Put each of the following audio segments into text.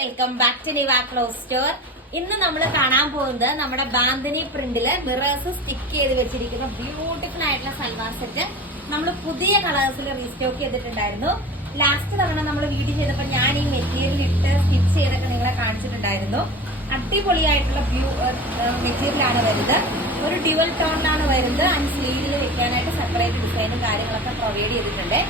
Welcome back to Niva cloth store. ഇന്ന് നമ്മൾ കാണാൻ പോകുന്നത് നമ്മുടെ ബാന്തിനി പ്രിന്റില് മിറേഴ്സ് സ്റ്റിക്ക് ചെയ്ത് വെച്ചിരിക്കുന്ന ബ്യൂട്ടിഫുൾ ആയിട്ടുള്ള സൽവാർ സെറ്റ് നമ്മൾ പുതിയ കളേഴ്സിൽ റീസ്റ്റോക്ക് ചെയ്തിട്ടുണ്ടായിരുന്നു. ലാസ്റ്റ് തവണ നമ്മൾ വീഡിയോ ചെയ്തപ്പോൾ ഞാൻ ഈ മെറ്റീരിയൽ ഇട്ട് സ്റ്റിച്ച് ചെയ്തൊക്കെ നിങ്ങളെ കാണിച്ചിട്ടുണ്ടായിരുന്നു. അടിപൊളിയായിട്ടുള്ള മെറ്റീരിയലാണ് വരുന്നത്. ഒരു ഡ്യുവൽ ടോണിലാണ് വരുന്നത്. ആൻഡ് സ്ലീവിൽ വെക്കാനായിട്ട് സെപ്പറേറ്റ് ഡിസൈനും കാര്യങ്ങളൊക്കെ പ്രൊവൈഡ് ചെയ്തിട്ടുണ്ട്.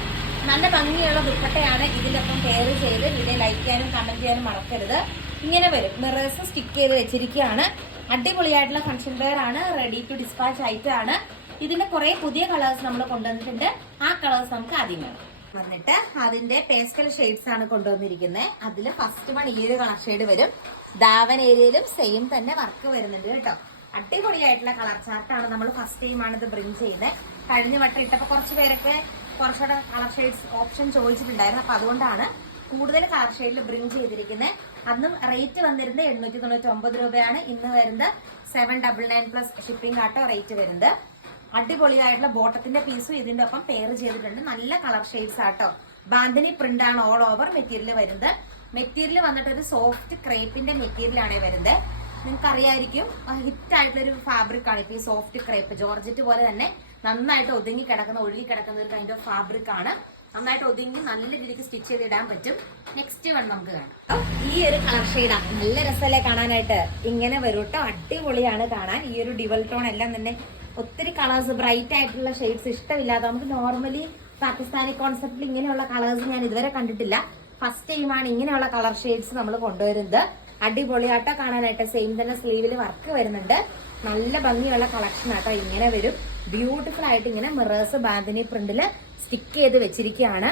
നല്ല ഭംഗിയുള്ള ദുപ്പട്ടയാണ് ഇതിലൊപ്പം പെയർ ചെയ്ത് വീഡിയോ ലൈക്ക് ചെയ്യാനും കമന്റ് ചെയ്യാനും മറക്കരുത്. ഇങ്ങനെ വരും, മിറേഴ്സ് സ്റ്റിക്ക് ചെയ്ത് വെച്ചിരിക്കുകയാണ്. അടിപൊളിയായിട്ടുള്ള ഫംഗ്ഷൻ വെയർ ആണ്, റെഡി ടു ഡിസ്പാച്ച് ഐറ്റം ആണ്. ഇതിന്റെ കുറെ പുതിയ കളേഴ്സ് നമ്മൾ കൊണ്ടുവന്നിട്ടുണ്ട്. ആ കളേഴ്സ് നമുക്ക് ആദ്യം വേണം. വന്നിട്ട് അതിന്റെ പേസ്റ്റൽ ഷെയ്ഡ്സ് ആണ് കൊണ്ടുവന്നിരിക്കുന്നത്. അതിൽ ഫസ്റ്റ് വൺ ഈ ഒരു കളർ ഷെയ്ഡ് വരും. ദാവൻ ഏരിയയിലും സെയിം തന്നെ വർക്ക് വരുന്നുണ്ട് കേട്ടോ. അടിപൊളിയായിട്ടുള്ള കളർ ചാർട്ടാണ്. നമ്മൾ ഫസ്റ്റ് ടൈം ആണ് ഇത് ബ്രിങ് ചെയ്യുന്നത്. കഴിഞ്ഞ വട്ടം ഇട്ടപ്പോൾ കുറച്ച് പേരൊക്കെ കുറച്ചുകൂടെ കളർ ഷെയ്ഡ്സ് ഓപ്ഷൻ ചോദിച്ചിട്ടുണ്ടായിരുന്നു. അപ്പൊ അതുകൊണ്ടാണ് കൂടുതൽ കളർ ഷെയ്ഡിൽ ബ്രിങ് ചെയ്തിരിക്കുന്നത്. അന്നും റേറ്റ് വന്നിരുന്നത് 899 രൂപയാണ്. ഇന്ന് വരുന്നത് 799 പ്ലസ് ഷിപ്പിംഗ് ആട്ടോ റേറ്റ് വരുന്നത്. അടിപൊളിയായിട്ടുള്ള ബോട്ടത്തിന്റെ പീസും ഇതിന്റെ ഒപ്പം പെയർ ചെയ്തിട്ടുണ്ട്. നല്ല കളർ ഷെയ്ഡ്സ് ആട്ടോ. ബാന്തിനി പ്രിന്റ് ആണ് ഓൾ ഓവർ മെറ്റീരിയൽ വരുന്നത്. മെറ്റീരിയൽ വന്നിട്ട് ഒരു സോഫ്റ്റ് ക്രേപ്പിന്റെ മെറ്റീരിയൽ ആണ് വരുന്നത്. നിങ്ങൾക്ക് അറിയായിരിക്കും, ഹിറ്റ് ആയിട്ടുള്ള ഒരു ഫാബ്രിക് ആണ് ഇപ്പൊ ഈ സോഫ്റ്റ് ക്രേപ്പ്. ജോർജറ്റ് പോലെ തന്നെ നന്നായിട്ട് ഒതുങ്ങി കിടക്കുന്ന, ഒഴുകി കിടക്കുന്ന ഒരു കൈൻഡ് ഓഫ് ഫാബ്രിക് ആണ്. നന്നായിട്ട് ഒതുങ്ങി നല്ല രീതിക്ക് സ്റ്റിച്ച് ചെയ്ത് ഇടാൻ പറ്റും. നെക്സ്റ്റ് വൺ നമുക്ക് കാണാം. ഈ ഒരു കളർ ഷെയ്ഡാണ്, നല്ല രസമല്ലേ കാണാനായിട്ട്. ഇങ്ങനെ വരും കേട്ടോ, അടിപൊളിയാണ് കാണാൻ. ഈ ഒരു ഡിവൽ ടോൺ എല്ലാം തന്നെ ഒത്തിരി കളേഴ്സ്, ബ്രൈറ്റ് ആയിട്ടുള്ള ഷെയ്ഡ്സ് ഇഷ്ടമില്ലാതെ നമുക്ക് നോർമലി പാകിസ്ഥാനി കോൺസെപ്റ്റിൽ ഇങ്ങനെയുള്ള കളേഴ്സ് ഞാൻ ഇതുവരെ കണ്ടിട്ടില്ല. ഫസ്റ്റ് ടൈമാണ് ഇങ്ങനെയുള്ള കളർ ഷെയ്ഡ്സ് നമ്മൾ കൊണ്ടുവരുന്നത്. അടിപൊളിയാട്ടോ കാണാനായിട്ട്. സെയിം തന്നെ സ്ലീവിൽ വർക്ക് വരുന്നുണ്ട്. നല്ല ഭംഗിയുള്ള കളക്ഷൻ ആട്ടോ. ഇങ്ങനെ വരും, ബ്യൂട്ടിഫുൾ ആയിട്ട് ഇങ്ങനെ മിറേഴ്സ് ബാന്തിനി പ്രിന്റില് സ്റ്റിക്ക് ചെയ്ത് വെച്ചിരിക്കുകയാണ്.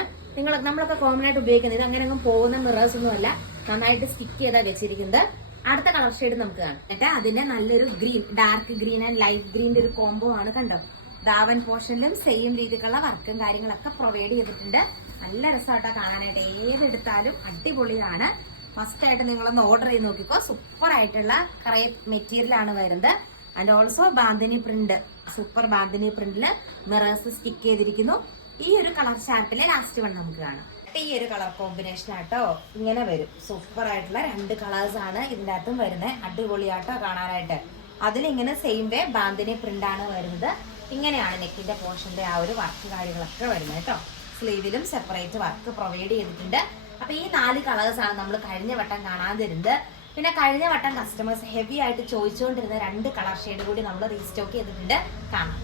നമ്മളൊക്കെ കോമൺ ആയിട്ട് ഉപയോഗിക്കുന്നത്. ഇത് അങ്ങനെ ഒന്നും പോകുന്ന മിറേഴ്സ് ഒന്നും അല്ല, നന്നായിട്ട് സ്റ്റിക്ക് ചെയ്താ വെച്ചിരിക്കുന്നത്. അടുത്ത കളർ ഷെയ്ഡ് നമുക്ക് കാണാം. എന്നിട്ട് അതിന്റെ നല്ലൊരു green, dark green and light ഗ്രീന്റെ ഒരു കോംബോ ആണ്. കണ്ടോ, ദാവൻ പോർഷനിലും സെയിം രീതിക്കുള്ള വർക്കും കാര്യങ്ങളൊക്കെ പ്രൊവൈഡ് ചെയ്തിട്ടുണ്ട്. നല്ല രസമായിട്ടോ കാണാനായിട്ട്. ഏതെടുത്താലും അടിപൊളിയാണ്. ഫസ്റ്റ് ആയിട്ട് നിങ്ങളൊന്ന് ഓർഡർ ചെയ്ത് നോക്കിക്കോ. സൂപ്പർ ആയിട്ടുള്ള ക്രേപ്പ് മെറ്റീരിയൽ ആണ് വരുന്നത്. And also bandhani print, super bandhani പ്രിന്റില് മിറേഴ്സ് സ്റ്റിക്ക് ചെയ്തിരിക്കുന്നു. ഈ ഒരു കളർ ചാർട്ടിലെ ലാസ്റ്റ് വൺ നമുക്ക് കാണാം. ഈ ഒരു കളർ കോമ്പിനേഷൻ ആട്ടോ. ഇങ്ങനെ വരും, സൂപ്പർ ആയിട്ടുള്ള രണ്ട് കളേഴ്സ് ആണ് ഇതിന്റെ അകത്തും വരുന്നത്. അടിപൊളിയാട്ടോ കാണാനായിട്ട്. അതിലിങ്ങനെ സെയിം വേ ബാന്തിനി പ്രിന്റ് ആണ് വരുന്നത്. ഇങ്ങനെയാണ് നെക്കിന്റെ പോർഷന്റെ ആ ഒരു വർക്ക് കാര്യങ്ങളൊക്കെ വരുന്നത് കേട്ടോ. സ്ലീവിലും സെപ്പറേറ്റ് വർക്ക് പ്രൊവൈഡ് ചെയ്തിട്ടുണ്ട്. അപ്പൊ ഈ 4 കളേഴ്സ് ആണ് നമ്മൾ കഴിഞ്ഞ വട്ടം കാണാതിരുന്നത്. പിന്നെ കഴിഞ്ഞ വട്ടം കസ്റ്റമേഴ്സ് ഹെവി ആയിട്ട് ചോദിച്ചുകൊണ്ടിരുന്ന 2 കളർ ഷെയ്ഡ് കൂടി നമ്മൾ റീസ്റ്റോക്ക് ചെയ്തിട്ടുണ്ട്. കാണാം.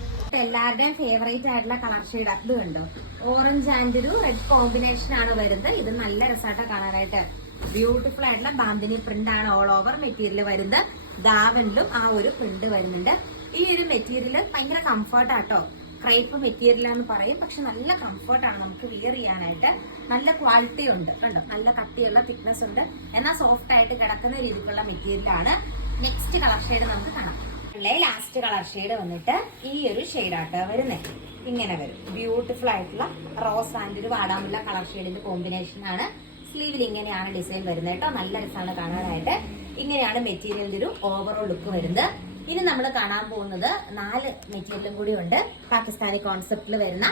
എല്ലാവരുടെയും ഫേവറേറ്റ് ആയിട്ടുള്ള കളർ ഷെയ്ഡ് അത് കണ്ടോ, ഓറഞ്ച് ആൻഡ് ഒരു റെഡ് കോമ്പിനേഷൻ ആണ് വരുന്നത്. ഇത് നല്ല രസമായിട്ട് കാണാനായിട്ട്. ബ്യൂട്ടിഫുൾ ആയിട്ടുള്ള ബാന്തിനി പ്രിന്റ് ആണ് ഓൾ ഓവർ മെറ്റീരിയൽ വരുന്നത്. ദാവനിലും ആ ഒരു പ്രിന്റ് വരുന്നുണ്ട്. ഈ ഒരു മെറ്റീരിയൽ ഭയങ്കര കംഫർട്ട് ആട്ടോ. ക്രൈപ്പ് മെറ്റീരിയൽ എന്ന് പറയും, പക്ഷെ നല്ല കംഫർട്ടാണ് നമുക്ക് വിയർ ചെയ്യാനായിട്ട്. നല്ല ക്വാളിറ്റി ഉണ്ട് കണ്ടോ, നല്ല കട്ടിയുള്ള തിക്നെസ് ഉണ്ട്. എന്നാൽ സോഫ്റ്റ് ആയിട്ട് കിടക്കുന്ന രീതിക്കുള്ള മെറ്റീരിയൽ ആണ്. നെക്സ്റ്റ് കളർ ഷെയ്ഡ് നമുക്ക് കാണാം. ലാസ്റ്റ് കളർ ഷെയ്ഡ് വന്നിട്ട് ഈ ഒരു ഷെയ്ഡാട്ടോ വരുന്നത്. ഇങ്ങനെ വരും, ബ്യൂട്ടിഫുൾ ആയിട്ടുള്ള റോസ് ആൻഡ് ഒരു വാടാമുള്ള കളർ ഷെയ്ഡിന്റെ കോമ്പിനേഷൻ ആണ്. സ്ലീവിൽ ഇങ്ങനെയാണ് ഡിസൈൻ വരുന്നത് കേട്ടോ. നല്ല രസമാണ് കാണാനായിട്ട്. ഇങ്ങനെയാണ് മെറ്റീരിയലിന്റെ ഒരു ഓവറോൾ ലുക്ക് വരുന്നത്. ഇനി നമ്മൾ കാണാൻ പോകുന്നത് 4 മെറ്റീരിയലും കൂടി ഉണ്ട്. പാകിസ്ഥാനി കോൺസെപ്റ്റിൽ വരുന്ന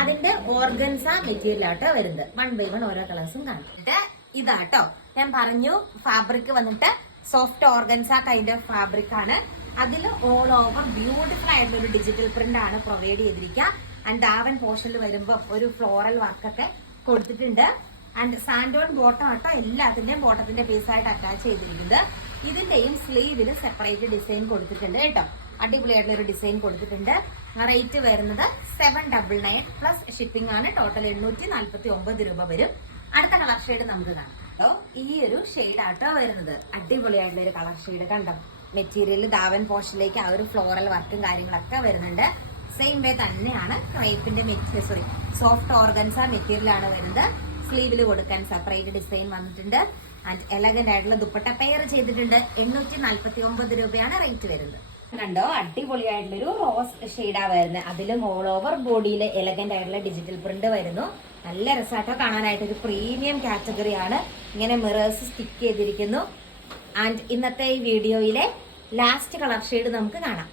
അതിന്റെ ഓർഗൻസ മെറ്റീരിയൽ ആട്ടോ വരുന്നത്. 1 by 1 ഓരോ കളേഴ്സും കാണിച്ചിട്ട് ഇതാട്ടോ ഞാൻ പറഞ്ഞു. ഫാബ്രിക് വന്നിട്ട് soft organza kind of fabric ആണ്. അതിൽ ഓൾ ഓവർ ബ്യൂട്ടിഫുൾ ആയിട്ടുള്ള ഒരു ഡിജിറ്റൽ പ്രിന്റ് ആണ് പ്രൊവൈഡ് ചെയ്തിരിക്കുക. ആൻഡ് ദാവൻ പോർഷനിൽ വരുമ്പോൾ ഒരു ഫ്ലോറൽ വർക്കൊക്കെ കൊടുത്തിട്ടുണ്ട്. ആൻഡ് സാൻഡോൺ ബോട്ടം ആട്ടോ എല്ലാത്തിന്റെയും ബോട്ടത്തിന്റെ പീസായിട്ട് അറ്റാച്ച് ചെയ്തിരിക്കുന്നത്. ഇതിന്റെയും സ്ലീവില് സെപ്പറേറ്റ് ഡിസൈൻ കൊടുത്തിട്ടുണ്ട് കേട്ടോ. അടിപൊളിയായിട്ടുള്ള ഒരു ഡിസൈൻ കൊടുത്തിട്ടുണ്ട്. റേറ്റ് വരുന്നത് 799 പ്ലസ് ഷിപ്പിംഗ് ആണ്. ടോട്ടൽ 849 രൂപ വരും. അടുത്ത കളർ ഷെയ്ഡ് നമുക്ക് കാണാം കേട്ടോ. ഈ ഒരു ഷെയ്ഡ് ആട്ടോ വരുന്നത്. അടിപൊളിയായിട്ടുള്ള ഒരു കളർ ഷെയ്ഡ് കണ്ടോ. മെറ്റീരിയൽ ദാവൻ പോർഷനിലേക്ക് ആ ഒരു ഫ്ലോറൽ വർക്കും കാര്യങ്ങളൊക്കെ വരുന്നുണ്ട്. സെയിം വേ തന്നെയാണ് ക്രൈപ്പിന്റെ മെറ്റീരിയൽ, സോഫ്റ്റ് ഓർഗൻസ മെറ്റീരിയൽ ആണ് വരുന്നത്. സ്ലീവിൽ കൊടുക്കാൻ സെപ്പറേറ്റ് ഡിസൈൻ വന്നിട്ടുണ്ട്. ആൻഡ് എലഗന്റ് ആയിട്ടുള്ള ദുപ്പട്ട പെയർ ചെയ്തിട്ടുണ്ട്. 849 രൂപയാണ് റേറ്റ് വരുന്നത്. കണ്ടോ, അടിപൊളിയായിട്ടുള്ളൊരു റോസ് ഷെയ്ഡാ വരുന്നത്. അതിലും ഓൾ ഓവർ ബോഡിയിൽ എലഗന്റ് ആയിട്ടുള്ള ഡിജിറ്റൽ പ്രിന്റ് വരുന്നു. നല്ല രസമായിട്ടോ കാണാനായിട്ട്. ഒരു പ്രീമിയം കാറ്റഗറിയാണ്. ഇങ്ങനെ മിറേഴ്സ് സ്റ്റിക്ക് ചെയ്തിരിക്കുന്നു. ആൻഡ് ഇന്നത്തെ ഈ വീഡിയോയിലെ ലാസ്റ്റ് കളർ ഷെയ്ഡ് നമുക്ക് കാണാം.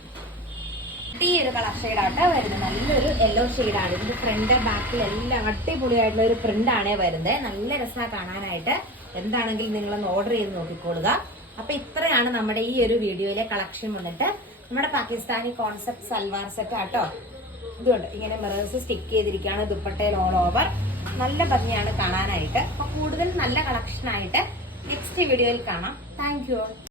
ഈ ഒരു കളർ ഷെയ്ഡാട്ടോ വരുന്നത്. നല്ലൊരു യെല്ലോ ഷെയ്ഡാണ്. ഇതിന്റെ ഫ്രണ്ട് ബാക്കിൽ എല്ലാം അടിപൊളിയായിട്ടുള്ള ഒരു പ്രിന്റ് ആണേ വരുന്നത്. നല്ല രസമാണ് കാണാനായിട്ട്. എന്താണെങ്കിലും നിങ്ങളൊന്ന് ഓർഡർ ചെയ്ത് നോക്കിക്കൊള്ളുക. അപ്പൊ ഇത്രയാണ് നമ്മുടെ ഈ ഒരു വീഡിയോയിലെ കളക്ഷൻ വന്നിട്ട്. നമ്മുടെ പാകിസ്ഥാനി കോൺസെപ്റ്റ് സൽവാർ സെറ്റ് ആട്ടോ. ഇതുകൊണ്ട് ഇങ്ങനെ മിറേഴ്സ് സ്റ്റിക്ക് ചെയ്തിരിക്കുകയാണ് ദുപ്പട്ടയിൽ ഓൾ ഓവർ. നല്ല ഭംഗിയാണ് കാണാനായിട്ട്. അപ്പൊ കൂടുതൽ നല്ല കളക്ഷൻ ആയിട്ട് നെക്സ്റ്റ് വീഡിയോയിൽ കാണാം. Thank you.